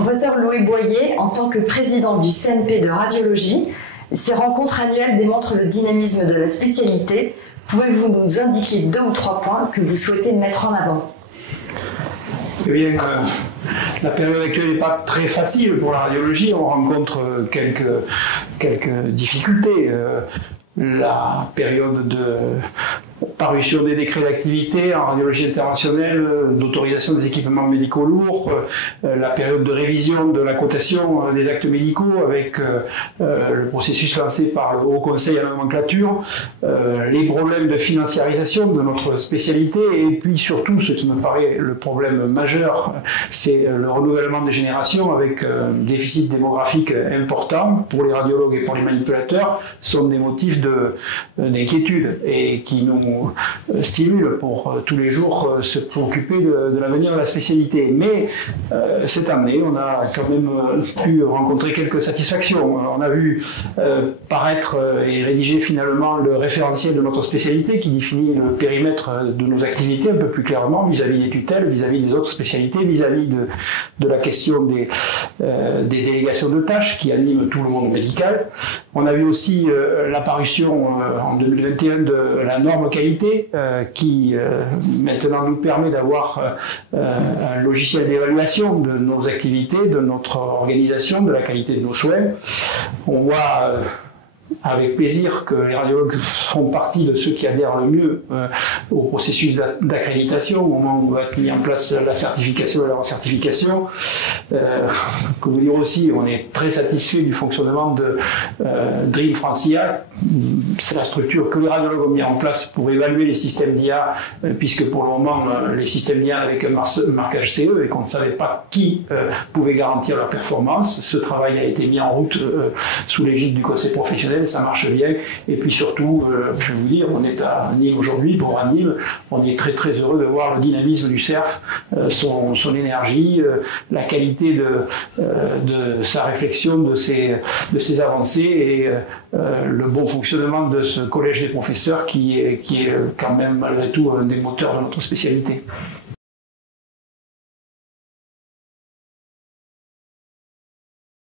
Professeur Louis Boyer, en tant que président du CNP de radiologie, ces rencontres annuelles démontrent le dynamisme de la spécialité. Pouvez-vous nous indiquer 2 ou 3 points que vous souhaitez mettre en avant? Eh bien, la période actuelle n'est pas très facile pour la radiologie. On rencontre quelques difficultés. La période de parution des décrets d'activité en radiologie interventionnelle, d'autorisation des équipements médicaux lourds, la période de révision de la cotation des actes médicaux avec le processus lancé par le Haut Conseil à la nomenclature, les problèmes de financiarisation de notre spécialité et puis surtout, ce qui me paraît le problème majeur, c'est le renouvellement des générations avec un déficit démographique important pour les radiologues et pour les manipulateurs, sont des motifs d'inquiétude et qui nous stimulent pour tous les jours se préoccuper de l'avenir de la spécialité. Mais cette année, on a quand même pu rencontrer quelques satisfactions. On a vu paraître et rédiger finalement le référentiel de notre spécialité qui définit le périmètre de nos activités un peu plus clairement vis-à-vis des tutelles, vis-à-vis des autres spécialités, vis-à-vis de la question des délégations de tâches qui animent tout le monde médical. On a vu aussi l'apparition en 2021 de la norme qualité qui maintenant nous permet d'avoir un logiciel d'évaluation de nos activités, de notre organisation, de la qualité de nos soins. On voit avec plaisir que les radiologues font partie de ceux qui adhèrent le mieux au processus d'accréditation au moment où va être mis en place la certification et la recertification. Que vous dire aussi, on est très satisfait du fonctionnement de Dream Francia. C'est la structure que les radiologues ont mis en place pour évaluer les systèmes d'IA, puisque pour le moment, les systèmes d'IA avec un marquage CE et qu'on ne savait pas qui pouvait garantir leur performance. Ce travail a été mis en route sous l'égide du conseil professionnel. Ça marche bien. Et puis surtout, je vais vous dire, on est à Nîmes aujourd'hui, pour à Nîmes, on est très très heureux de voir le dynamisme du CERF, son énergie, la qualité de sa réflexion, de ses avancées et le bon fonctionnement de ce collège des professeurs qui est quand même malgré tout un des moteurs de notre spécialité.